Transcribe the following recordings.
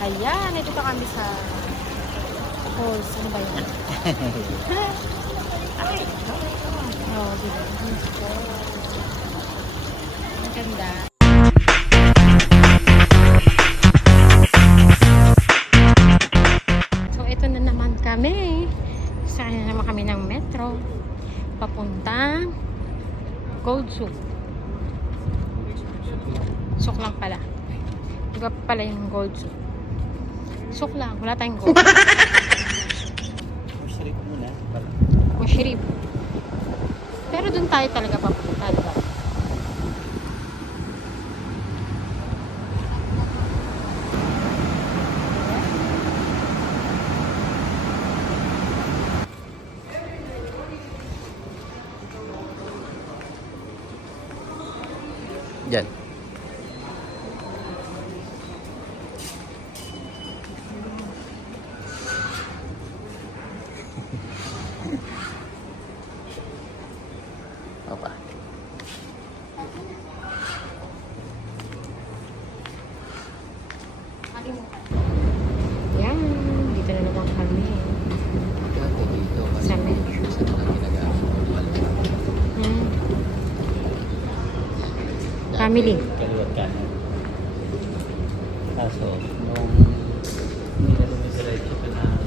Ayan, ito pa kami sa falls. Ano ba yun? Ay! Oh, diba? Ang ganda. So, ito na naman kami. Saan na naman kami ng metro. Papuntang Gold Soup. Sok lang pala. Iba pa pala yung Gold Soup. Sok lang. Wala tayong gold. Mushroom muna. Mushroom. Pero dun tayo talaga papunta, diba? Diyan. Apa? Yan. Dito na naman kami. Dati dito kasi Sa metro. sa mga ginagawa. Hmm. Family. Kaliwat kanan. Kaso, nung hindi na lumidiretso ka ng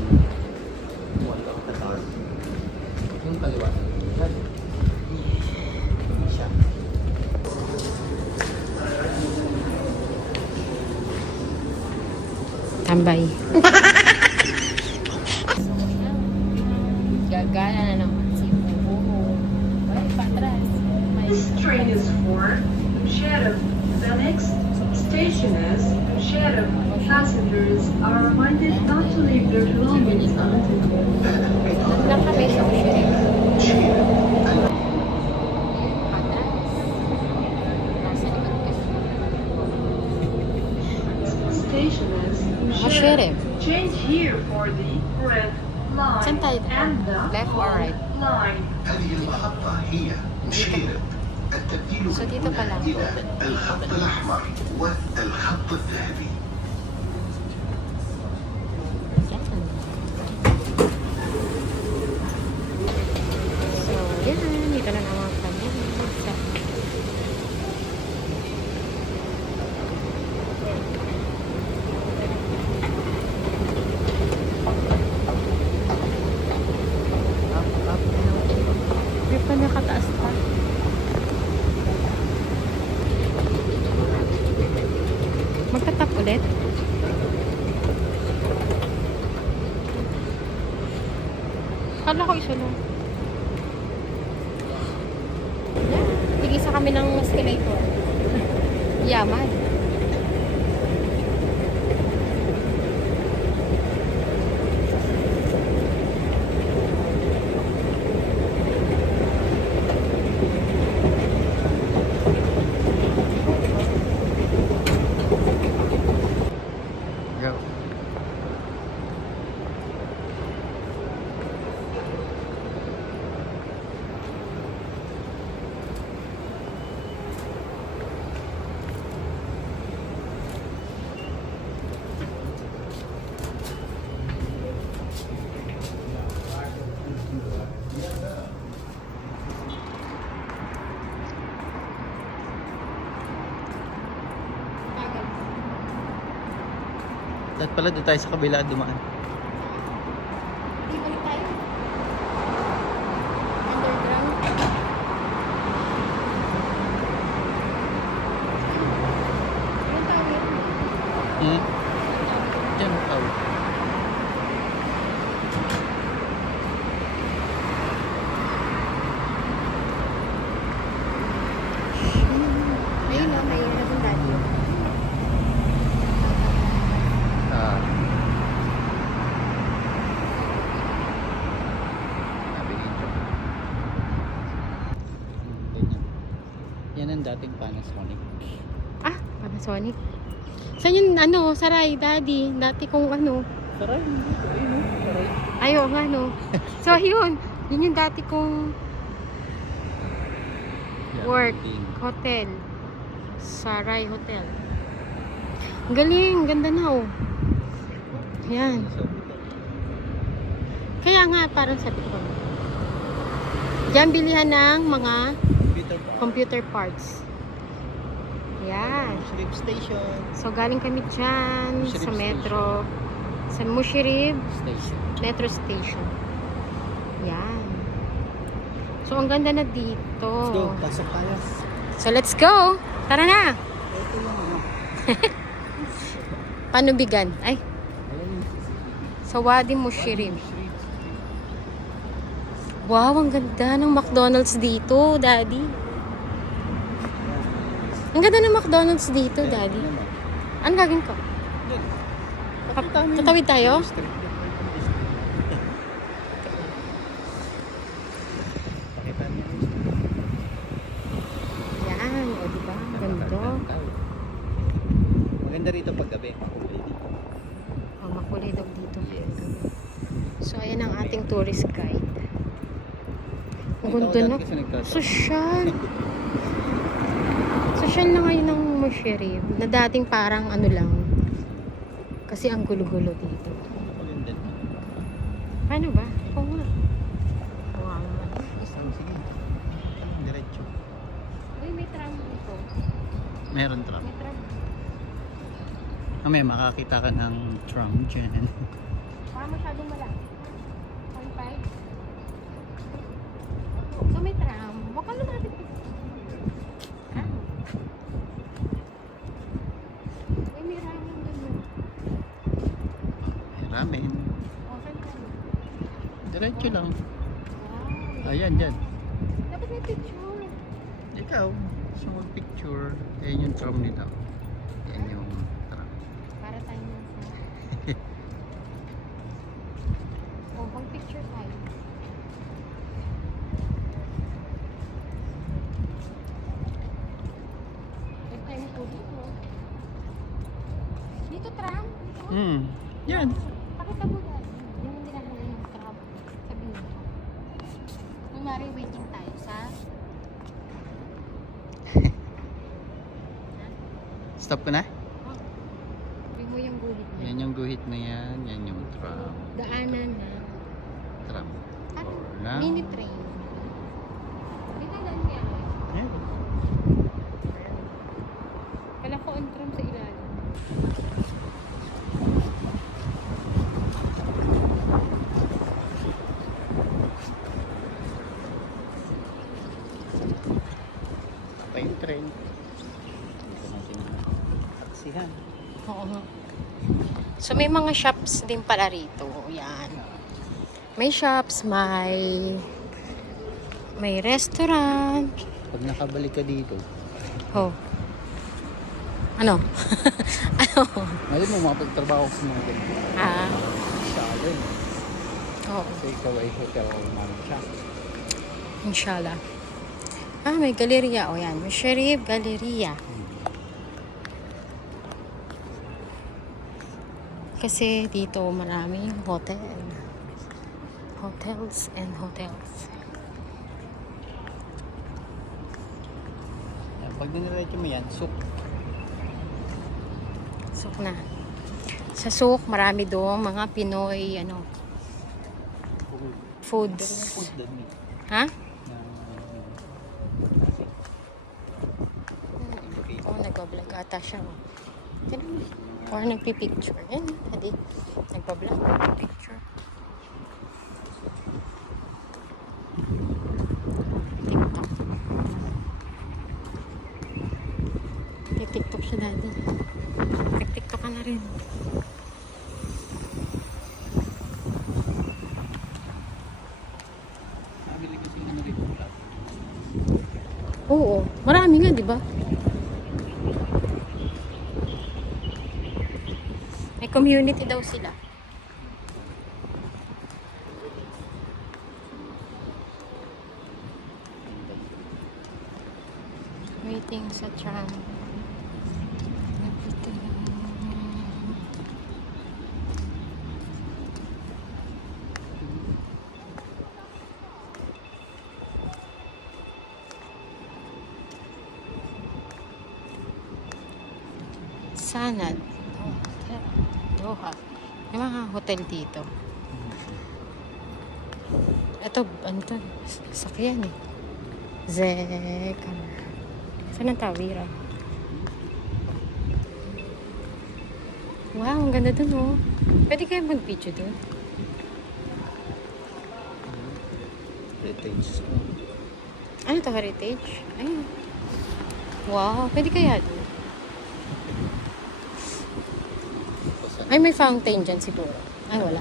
wall of the tower, yung kaliwa, yan. Hindi siya. Tambay. Gagana na naman si Bubo. Ay, patras. This train is for Sheriff. The next station is Sheriff. Passengers are reminded not to leave their belongings unattended. Nandang kami sa Mushroom. Station is Sheriff. Change here for the red line Saan tayo? and the Left or right? line. هذه المحطة هي شيرب التبديل So, dito pala. إلى الخط الأحمر والخط الذهبي. Yan. So, yan. Dito na naman kami. Hindi pa nakataas pa. Magtatap ulit. Kala ko isa lang. Tigisa kami ng escalator. Yaman. Go. At pala doon tayo sa kabila dumaan. Di balik tayo. Underground. Anong tawag yun? Hmm? Diyan tao. Ayun o, may napuntahan yun. Ah. Sabi dito. Ganyan. Yan ang dating Panasonic. Ah, Panasonic. Saan yun, ano, Saray, Daddy? Dati kong ano. Saray, ayun o. Saray. Ayaw nga, no. So, yun. Yun yung dati kong Yan, work, building. hotel. Saray Hotel. Ang galing, ganda na oh. Yan. Kaya nga, parang sabi ko. Diyan bilihan ng mga computer parts. Yan. Mushrib Station. So, galing kami dyan Mushrib sa metro. Sa Mushrib Station. Metro Station. Yan. So, ang ganda na dito. Let's go. Pasok tayo. So, let's go. Tara na. Ito yung ano. Panubigan. Ay, Ayun. sa Wadi Mushrib. Wow, ang ganda ng McDonald's dito, Daddy. Ang ganda ng McDonald's dito, Daddy. Ano gagawin ko? Tatawid tayo? Yan, o diba? Ang ganda. Maganda rito pag gabi. Oh, makulay daw dito. So, ayan ang ating tourist guide. Ang ganda na. Sosyal. Sosyal na ngayon ng Mushrib. Na dating parang ano lang. Kasi ang gulo-gulo dito. Paano ba? Oo nga. Wow naman. Sige. Diretso. Uy, may tram dito. Meron tram. May tram. May makakita ka ng tram dyan. Parang masyadong malaki. 0.5. So may tram. Baka lumapit ka. Ha? Uy, may ramen doon. May ramen. Okay ka. Diretso lang. Wow. Ayan, dyan. Dapat may picture. Ikaw, gusto mo picture. Ayan yung tram nito. Ayan yung tram. Para tayo nasa. Oh, pang picture tayo. If tayo po dito. Dito tram? Dito? Yan. Pakita mo dahil. Yung dinahanan yung tram. Sabi mo. Kunwari waiting tayo sa... Stop ko na? Oh, sabi mo yung guhit na. Yan yung guhit na yan. Yan yung tram. Daanan na. Tram. Ano? Or na. Mini train. Dito lang yan. Yan. Kala ko on tram sa ilalim. Pa yung train. Dito natin ang taksihan. Oo nga. So may mga shops din pala rito. Yan. May shops, may restaurant. Pag nakabalik ka dito, Oh. Ano? Ano? ngayon mo mapagtrabaho sa mga ganito. Ah. Shalom. Oo. So ikaw ay hotel manager. Inshallah. Ah, may galeria. O yan. Mushrib Galleria. Kasi dito maraming hotel. Hotels and hotels. Pag diniretso mo yan, soup. Souk na. Sa souk, marami doon mga Pinoy, ano, foods. Food doon eh. Ha? Okay. Oh, nagbablog ata siya. Oh. Ganun. Or nagpipicture. Yan, hadi. Nagbablog, nagpipicture. TikTok. TikTok siya dati. Nag-TikTok ka na rin. Nabili kasi ano rito. Oo, marami nga, di ba? May community daw sila. Waiting sa tram. Everything. Sanad. Doha. May mga hotel dito. Ito, ano to? Sakyan eh. Zeka. Saan ang tawiran? Wow, ang ganda dun oh. Pwede kaya mag-video dun? Heritage. Ano to, heritage? Ay. Wow, pwede kaya dun? Ay, may fountain dyan siguro. Ay, wala.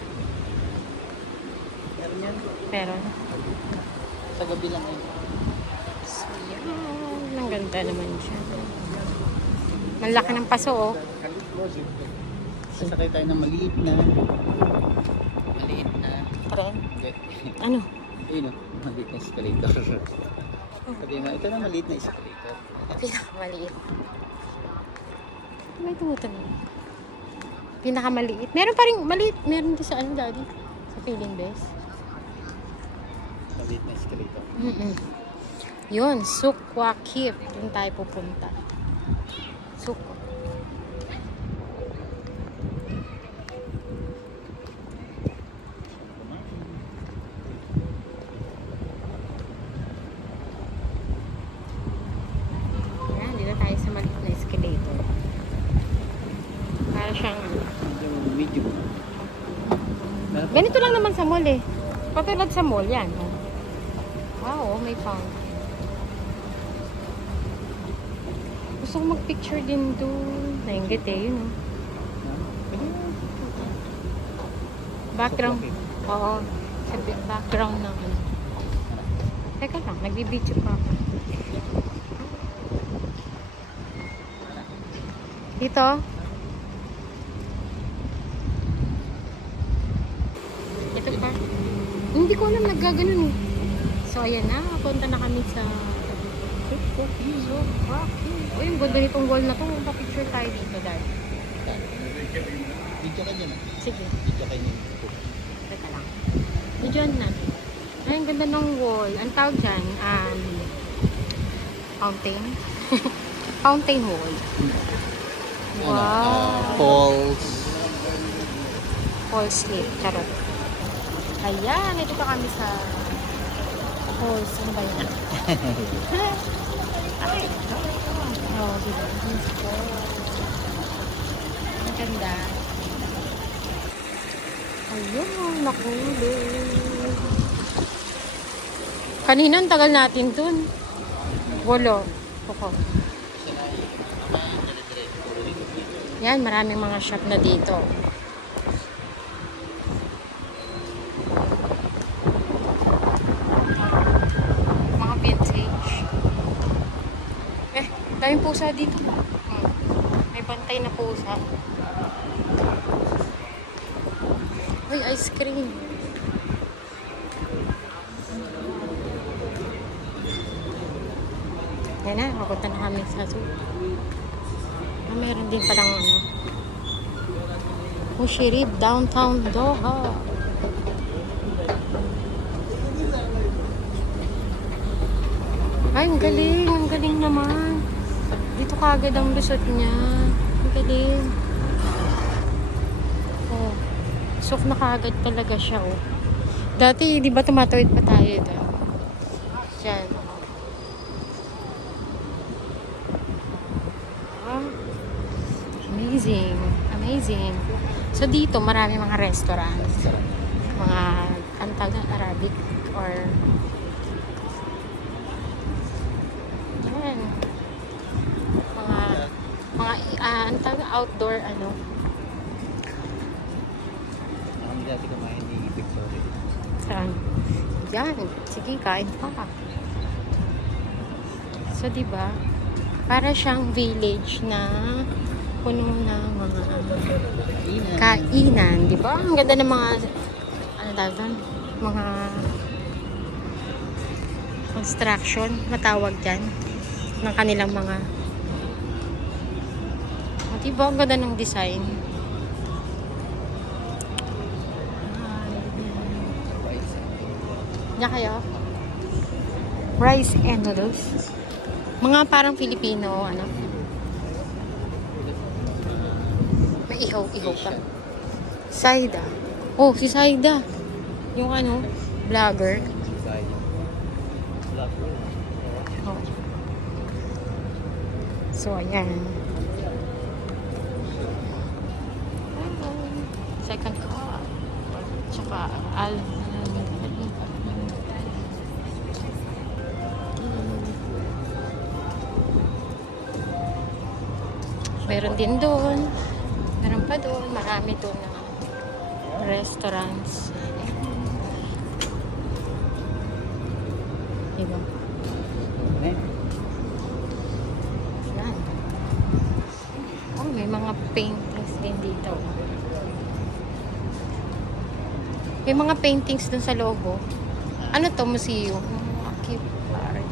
Meron yan. Pero, Sa gabi lang yun. so yan. Ang ganda naman siya. Malaki ng paso oh. Sasakay tayo ng maliit na. Tren? Hindi. Ano? Ayun o. Maliit na escalator. Sabi mo, ito na maliit na escalator. Pinakamaliit. May tumutuloy. Pinakamaliit. Meron pa rin maliit. Meron din sa ano, daddy? Sa Feeling Best. Maliit na escalator. Yun, Sukwa Keep. Doon tayo pupunta. Sukwa. Yan, dito tayo sa maliit na escalator. Para siyang Medyo. ganito lang naman sa mall eh. Patulad sa mall yan. Oh. Wow, may fountain. Gusto ko mag-picture din doon. Nainggit eh, yun. Oh. Background. Oo. Sa background ng ano. Teka lang, nagbibideo pa ako. Dito. Ito pa. Hindi ko alam naggaganon eh. So, ayan na. Punta na kami sa Uy, yung ganda nitong wall na to. Pa-picture tayo dito, dahil. Video ka dyan ah. Sige. Video ka dyan. Teka lang. Diyan na. Ay, ang ganda ng wall. Ang tawag dyan, fountain. Fountain wall. Wow. Falls. Fall slip. Charot. Ayan, ito pa kami sa falls. Ano ba yun? Ay, oh, diba? Ang ganda. Ayun, nakuli. Kanina, ang tagal natin dun. Wolo. Poko. Yan, maraming mga shop na dito. Mga vintage. Daming pusa dito. May bantay na pusa. Uy, ice cream. Yan na, mapunta na kami sa zoo. Meron din palang ano. Mushirib, downtown Doha. Ay, ang galing naman. Dito kagad ang lusot niya. Ang galing. Oh, sok na kagad talaga siya, oh. Dati, di ba tumatawid pa tayo doon? Diyan. Ah, amazing. Amazing. So, dito, marami mga restaurants. Mga, antag na Arabic or yan. Mga antag outdoor, ano. Kami dati kumain ni Victoria. Saan? Yan. Sige, kain pa. So, diba? Para siyang village na puno ng mga kainan. Diba? Ang ganda ng mga, ano tawag doon? Mga construction, matawag dyan, ng kanilang mga, diba? Ang ganda ng design. Diyan kayo? Rice and noodles. Mga parang Filipino, ano? May ihaw-ihaw pa. Saida. Oh, si Saida. Yung ano, vlogger. Oh. So, ayan. Second car. Tsaka, meron din doon. Meron pa doon. Marami doon na restaurants. Diba? Yan. Oh, may mga paintings din dito. May mga paintings dun sa loob. Oh. Ano to? Museum? Cute art.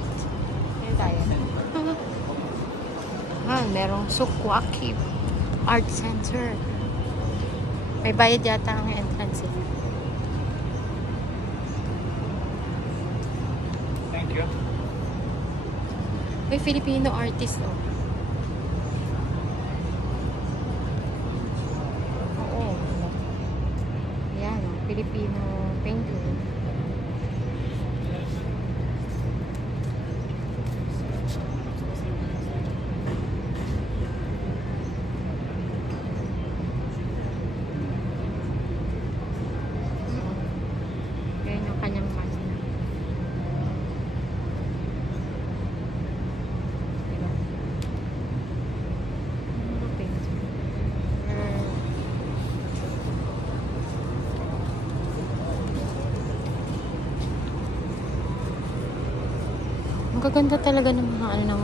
Yan tayo. Merong Sukwaki Art Center. May bayad yata ang entrance. Thank you. May Filipino artist, oh. Oo. Yan, oh. Filipino painting. Yan yung kanyang mask. Diba? Mga painting. Ang gaganda talaga ng mga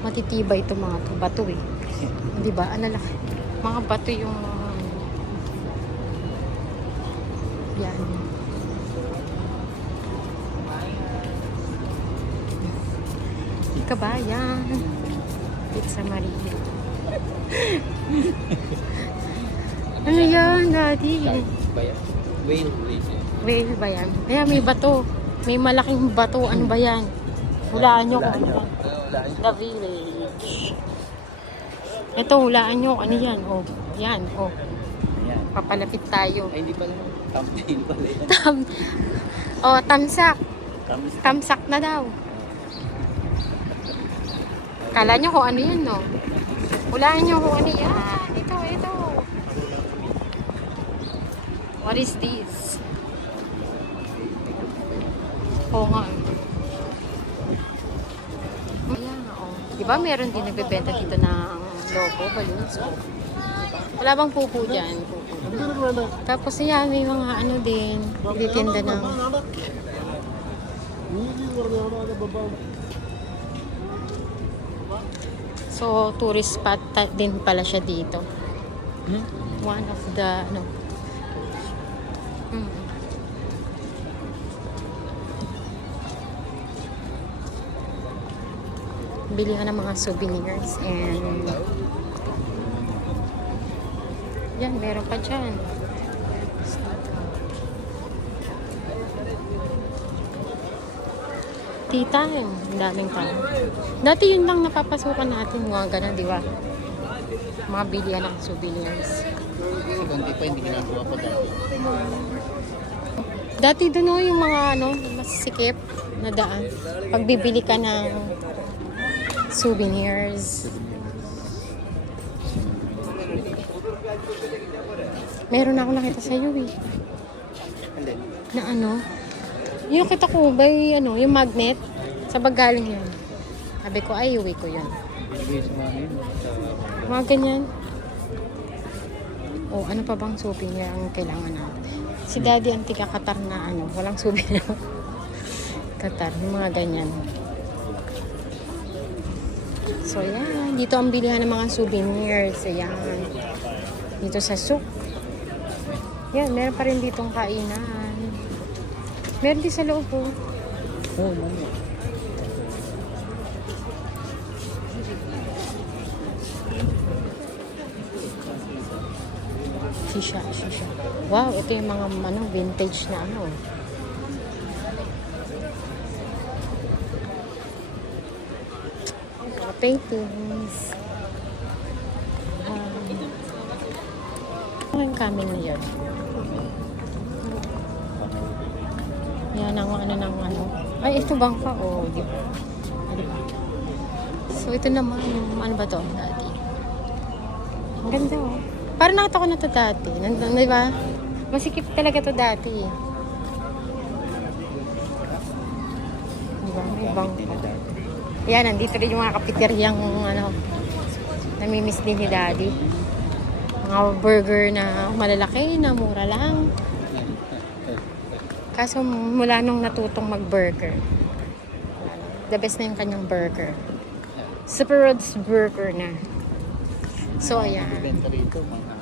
matitibay itong mga to, bato eh. Di ba? Ano lang, mga bato yung yan. Kabayan. Pizza Maria. Ano yan, Daddy? Whale. Whale ba yan? Ayan, may bato. May malaking bato. Ano ba yan? Hulaan nyo kung ano yan. The Village. Ito, hulaan nyo. Ano yan? Oh, yan. Oh. Ayan. Papalapit tayo. Ay, hindi pala. Thumbnail pala yan. Oh, tamsak. Thumbnail. Tamsak na daw. Kala nyo kung ano yan, no? Hulaan nyo kung ano yan. Ito. What is this? Oo nga. Ayan, oh. Diba meron din nagbebenta dito ng logo, balloons, oh. Wala bang pupo dyan? Pupo. Tapos yan, may mga ano din. Nagtitinda ng... So, tourist spot din pala siya dito. One of the, ano... Bili ka ng mga souvenirs and yan, meron pa dyan. Tea time. Ang daming tao. Dati yun lang napapasukan natin. Mga ganun, di ba? Mga bilihan ng souvenirs. Kasi ganti pa, hindi ginagawa pa dati. Dati doon oh, yung mga ano, mas sikip na daan. Pag bibili ka ng souvenirs. Meron ako nakita sa iyo eh. Na ano? Yung kita ko ba ano, yung magnet? Sa bagaling yun. Sabi ko, ay, uwi ko yun. Mga ganyan. O, ano pa bang souvenir ang kailangan natin? Si Daddy ang tiga Qatar na ano, walang souvenir. Qatar, yung mga ganyan. So, yan. Dito ang bilihan ng mga souvenirs. Ayan. Dito sa souk. Yan, meron pa rin ditong kainan. Meron din sa loob po. Oo, mami. Shisha. Wow, ito yung mga ano, vintage na ano. Mga paintings. yung camel na yun. Yan ang ano ng ano. Ay, ito bangka. Oh, di ba? Di ba? So, ito naman. Ano ba to? Dati. Ang ganda oh. Parang nakita ko na to dati. Nandun, di ba? Masikip talaga to dati. Di ba? May bangka. Yan, nandito rin yung mga kapiteryang ano, namimiss din ni Daddy. Mga burger na malalaki, na mura lang. Kaso mula nung natutong mag-burger, the best na yung kanyang burger. Super Roads Burger na. So, ayan. Benta rito, mga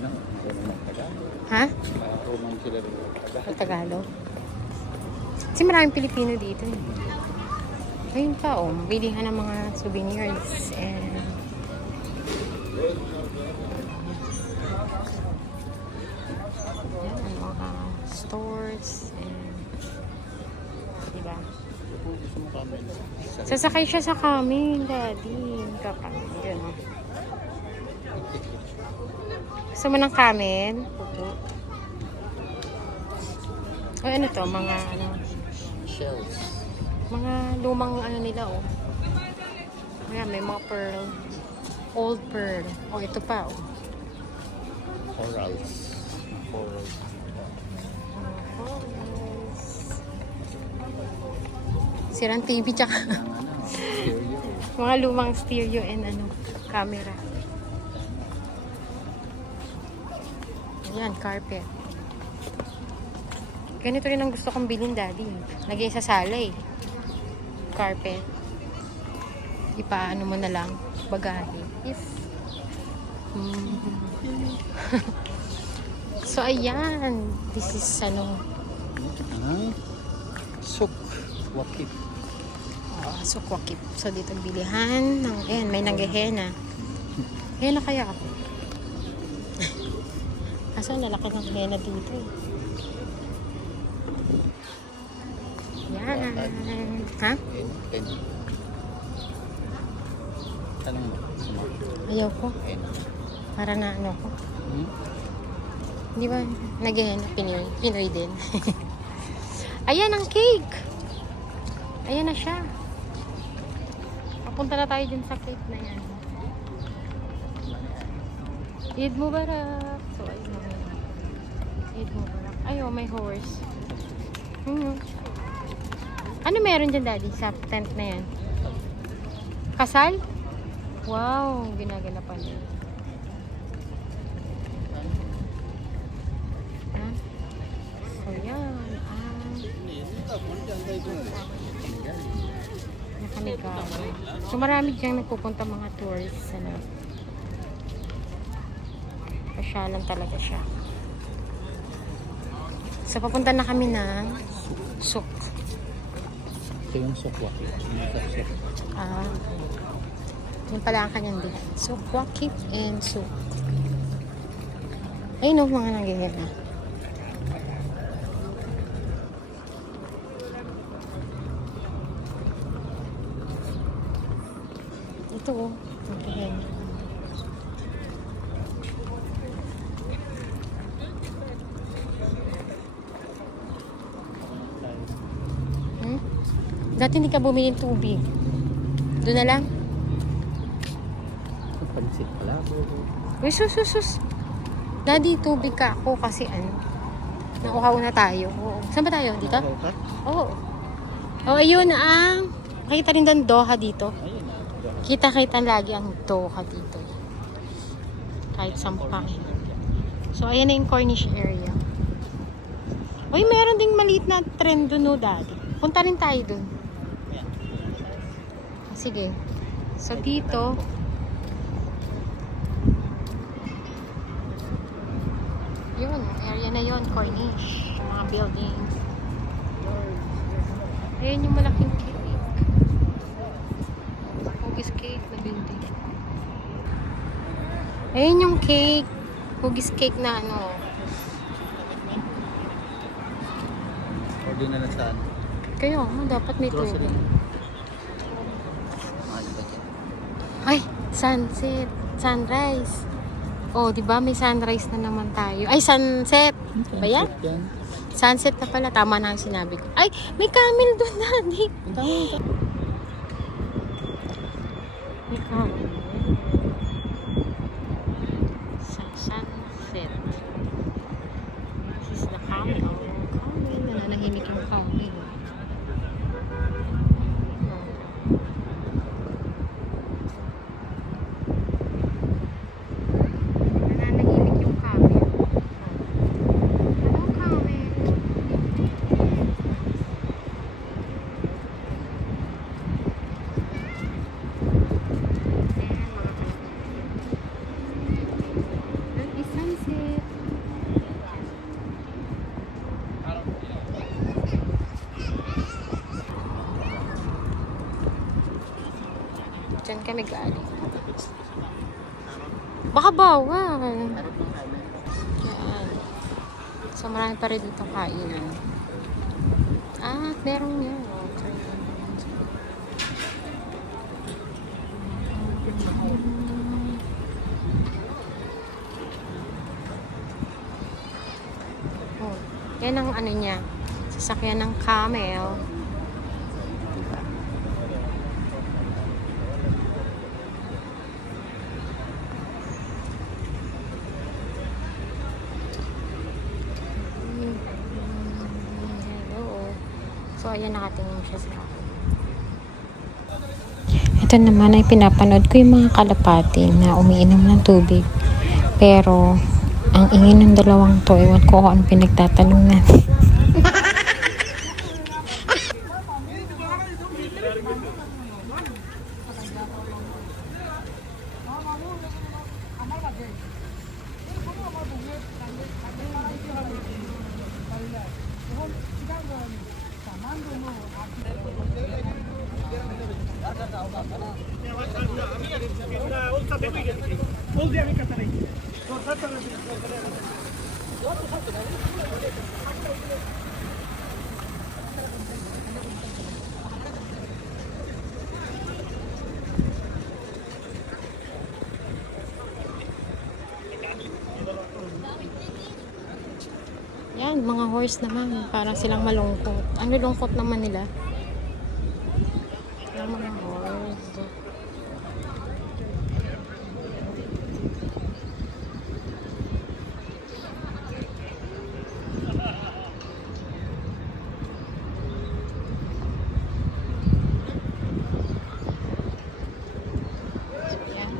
ano, mga Tagalog. Ha? Mga Roman sila rin mga Tagalog. Tagalog. Kasi maraming Pilipino dito. Ayun pa, oh. Bilihan ng mga souvenirs. And yan, mga stores. And diba? Gusto mo kami? Sasakay siya sa kami, Daddy. Kapag, yun, oh. Gusto mo ng camel? O ano to? Mga ano? Shells. Mga lumang ano nila, oh. Ayan, may mga pearl. Old pearl. O, ito pa, oh. Corals. Corals. Sirang TV, tsaka Ang ano, stereo. mga lumang stereo and ano, camera. Ayan, carpet. Ganito rin ang gusto kong bilhin, Daddy. Lagay sa sala, eh. Carpet. Ipaano mo na lang. Bagahe. If. So, ayan. This is, ano, Suk. Wakit. sukwakip. So, dito bilihan. Ayan, may nagahena. Hena kaya ako. Kaso, lalaki ng hena dito, eh. Yan. Ha? 10. Tanong mo. Ayaw ko. 10. Para na ano ko. Hmm? Di ba? Nagahena. Pinoy din. Ayan ang cake. Ayan na siya. Papunta na tayo dun sa cake na yan. Eid Mubarak. So, ayun. Eid Mubarak. Ayaw, may horse. Ano meron dyan, Daddy, sa tent na yan? Kasal? Wow, ginaganapan niya. Ha? So, yan. Nakamigaw. So, marami dyan nagpupunta mga tourists. Ano? Pasyalan talaga siya. So, papunta na kami ng Suk. Ito yung sukwakit. Yan pala ang kanyang din. Sukwakip and Suk. Ayun o, mga nangyayari. Ito o. Nangyayari. Dati hindi ka bumili ng tubig. Doon na lang. Pansit pala. Uy, sus. Daddy, tubig ka ako kasi ano. Nauhaw na tayo. Oo. Saan ba tayo? Dito? Oo. Oh, ayun ang... Makita rin ng Doha dito. Kita-kita lagi ang Doha dito. Kahit sampang. So, ayan na yung Cornish area. Uy, meron ding maliit na trend doon, no, Daddy. Punta rin tayo doon. Sige. So, dito, yun, area na yun, Cornish. Mga buildings. Ayan yung malaking cake. Hugis cake na building. Ayan yung cake. Hugis cake na ano. Order na saan? Kaya, dapat may tubig. Mahal ba dyan? Ay, sunset, sunrise. Oh, di ba? May sunrise na naman tayo. Ay, sunset. Ba yan? Sunset na pala. Tama na ang sinabi ko. Ay, may camel doon, Daddy. May camel. Sunset. This is the camel. Camel. Nananahimik yung camel. Nananahimik yung camel. Hello, camel. That is sunset. Diyan kami galing. Baka bawal. Yan. So, marami pa rin dito kainan. Ah, meron yan. Oh, yan ang ano niya. Sasakyan ng camel. Hello. So, ayan, nakatingin siya sa akin. Ito naman ay pinapanood ko yung mga kalapati na umiinom ng tubig. Pero, ang ingin ng dalawang to, ewan ko kung ano pinagtatanungan. Yan, mga horse naman. Parang silang malungkot. Ano lungkot naman nila? Yung mga horse. Yan.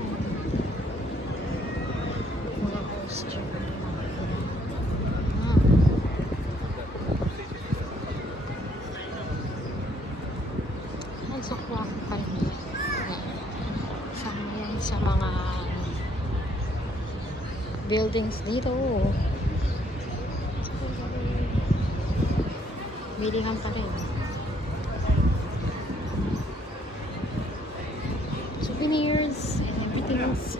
Mga horse dyan. Sukwa pa rin. Sama yan sa mga buildings dito. Bilihan pa rin. Souvenirs and everything else.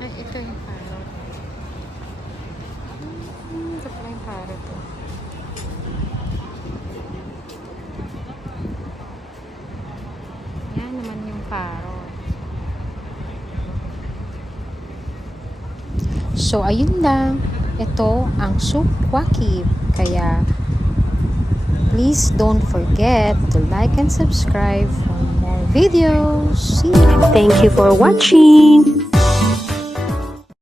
Ay, ito yung parrot. Ito pala yung parrot. Yan naman yung parrot. So, ayun lang. Ito ang Sukwaki. Kaya, please don't forget to like and subscribe for more videos. See you! Thank you for watching.